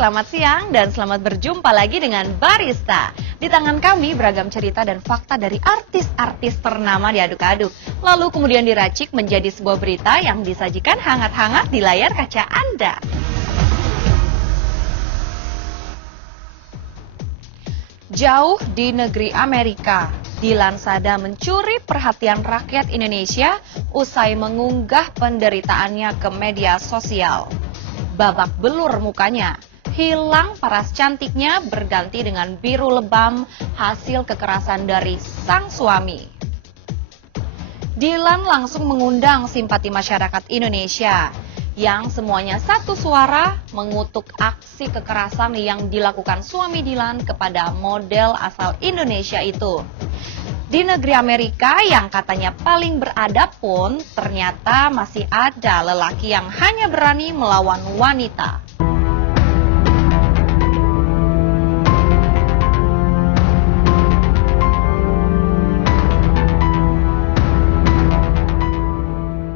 selamat siang dan selamat berjumpa lagi dengan Barista. Di tangan kami beragam cerita dan fakta dari artis-artis ternama diaduk-aduk. Lalu kemudian diracik menjadi sebuah berita yang disajikan hangat-hangat di layar kaca Anda. Jauh di negeri Amerika, Dilan Sada mencuri perhatian rakyat Indonesia usai mengunggah penderitaannya ke media sosial. Babak belur mukanya, hilang paras cantiknya berganti dengan biru lebam hasil kekerasan dari sang suami. Dilan langsung mengundang simpati masyarakat Indonesia yang semuanya satu suara mengutuk aksi kekerasan yang dilakukan suami Dilan kepada model asal Indonesia itu. Di negeri Amerika yang katanya paling beradab pun ternyata masih ada lelaki yang hanya berani melawan wanita.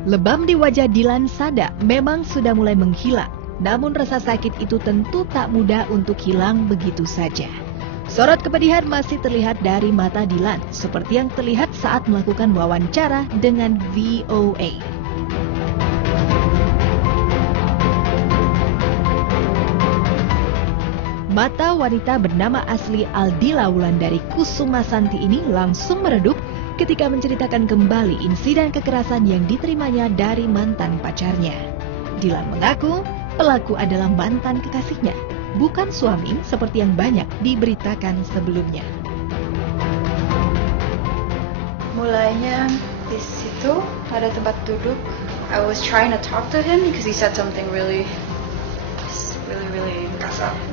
Lebam di wajah Dilan Sada memang sudah mulai menghilang, namun rasa sakit itu tentu tak mudah untuk hilang begitu saja. Sorot kepedihan masih terlihat dari mata Dilan, seperti yang terlihat saat melakukan wawancara dengan VOA. Mata wanita bernama asli Aldila Wulandari Kusumasanti ini langsung meredup ketika menceritakan kembali insiden kekerasan yang diterimanya dari mantan pacarnya. Dilan mengaku pelaku adalah mantan kekasihnya, bukan suami seperti yang banyak diberitakan sebelumnya. Mulainya di situ ada tempat duduk. I was trying to talk to him because he said something really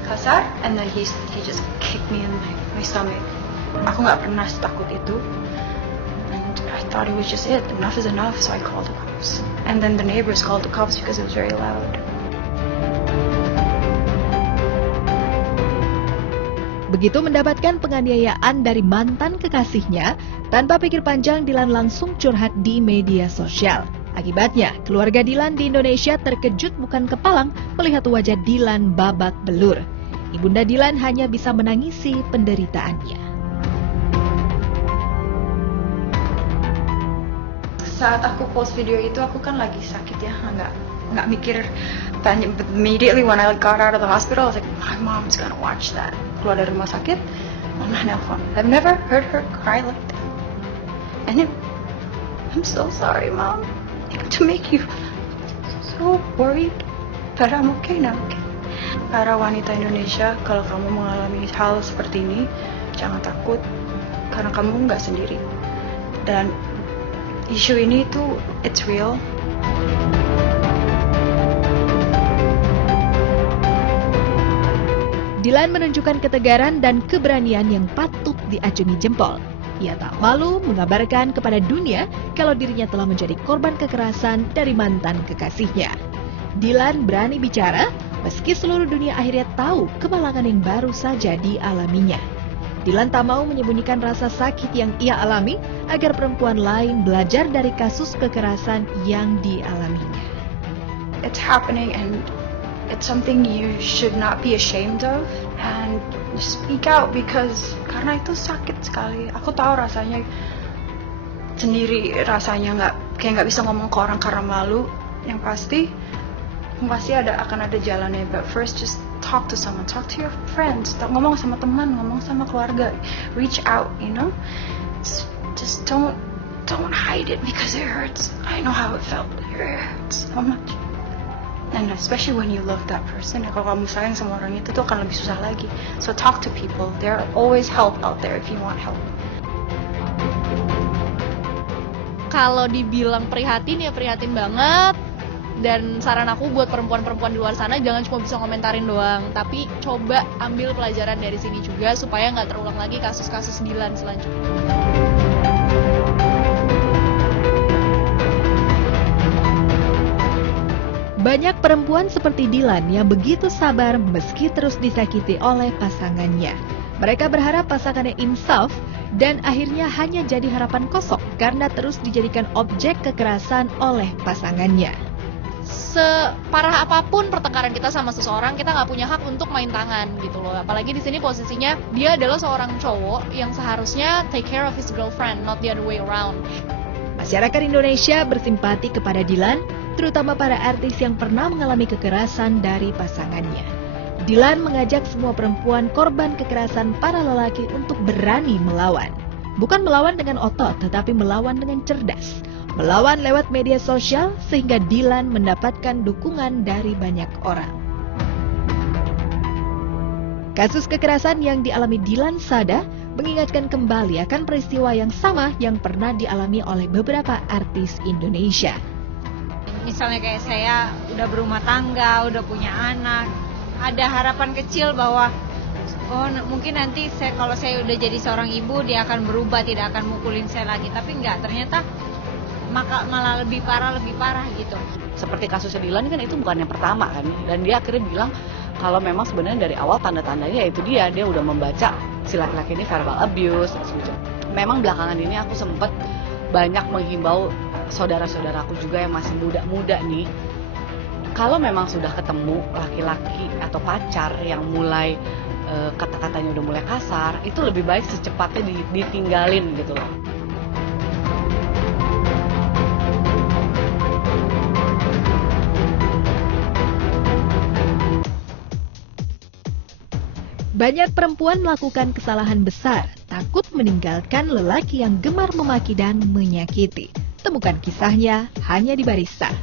kasar, and then he just kicked me in my stomach. Aku nggak pernah setakut itu. And I thought it was just it. Enough is enough, so I called the cops. And then the neighbors called the cops because it was very loud. Begitu mendapatkan penganiayaan dari mantan kekasihnya, tanpa pikir panjang Dilan langsung curhat di media sosial. Akibatnya, keluarga Dilan di Indonesia terkejut bukan kepalang melihat wajah Dilan babak belur. Ibunda Dilan hanya bisa menangisi penderitaannya. Saat aku post video itu, aku kan lagi sakit ya, nggak mikir. But immediately when I got out of the hospital, I was like, my mom's gonna watch that. Keluar dari rumah sakit, mama nelfon. I've never heard her cry like that. And I'm so sorry, Mom, to make you so worried. But I'm okay now. Okay? Para wanita Indonesia, kalau kamu mengalami hal seperti ini, jangan takut, karena kamu nggak sendiri. Dan isu ini tuh, it's real. Dilan menunjukkan ketegaran dan keberanian yang patut diacungi jempol. Ia tak malu mengabarkan kepada dunia kalau dirinya telah menjadi korban kekerasan dari mantan kekasihnya. Dilan berani bicara meski seluruh dunia akhirnya tahu kemalangan yang baru saja dialaminya. Dilan tak mau menyembunyikan rasa sakit yang ia alami agar perempuan lain belajar dari kasus kekerasan yang dialaminya. It's happening and it's something you should not be ashamed of, and speak out because karena itu sakit sekali. Aku tahu rasanya sendiri, rasanya nggak bisa ngomong ke orang karena malu. Yang pasti akan ada jalannya. But first just talk to someone, talk to your friends, ngomong sama teman, ngomong sama keluarga, reach out, you know. Just don't hide it because it hurts. I know how it felt. It hurts so much. And especially when you love that person, kalau kamu sayang sama orang itu tuh akan lebih susah lagi. So talk to people. There are always help out there if you want help. Kalau dibilang prihatin ya prihatin banget. Dan saran aku buat perempuan-perempuan di luar sana jangan cuma bisa komentarin doang, tapi coba ambil pelajaran dari sini juga supaya nggak terulang lagi kasus-kasus Dilan selanjutnya. Banyak perempuan seperti Dilan yang begitu sabar meski terus disakiti oleh pasangannya. Mereka berharap pasangannya insaf dan akhirnya hanya jadi harapan kosong karena terus dijadikan objek kekerasan oleh pasangannya. separah apapun pertengkaran kita sama seseorang, kita nggak punya hak untuk main tangan gitu loh. Apalagi di sini posisinya dia adalah seorang cowok yang seharusnya take care of his girlfriend, not the other way around. Masyarakat Indonesia bersimpati kepada Dilan, terutama para artis yang pernah mengalami kekerasan dari pasangannya. Dilan mengajak semua perempuan korban kekerasan para lelaki untuk berani melawan. Bukan melawan dengan otot, tetapi melawan dengan cerdas. Melawan lewat media sosial sehingga Dilan mendapatkan dukungan dari banyak orang. Kasus kekerasan yang dialami Dilan Sada mengingatkan kembali akan peristiwa yang sama yang pernah dialami oleh beberapa artis Indonesia. Misalnya kayak saya udah berumah tangga, udah punya anak, ada harapan kecil bahwa mungkin nanti kalau saya udah jadi seorang ibu dia akan berubah, tidak akan mukulin saya lagi. Tapi enggak, ternyata malah lebih parah gitu. Seperti kasus Dilan kan itu bukan yang pertama kan, dan dia akhirnya bilang kalau memang sebenarnya dari awal tanda-tandanya itu dia udah membaca si laki-laki ini verbal abuse dan sebagainya. Memang belakangan ini aku sempat banyak menghimbau saudara-saudaraku juga yang masih muda-muda nih, kalau memang sudah ketemu laki-laki atau pacar yang mulai kata-katanya udah mulai kasar, itu lebih baik secepatnya ditinggalin gitu loh. Banyak perempuan melakukan kesalahan besar, takut meninggalkan lelaki yang gemar memaki dan menyakiti. Temukan kisahnya hanya di Barista.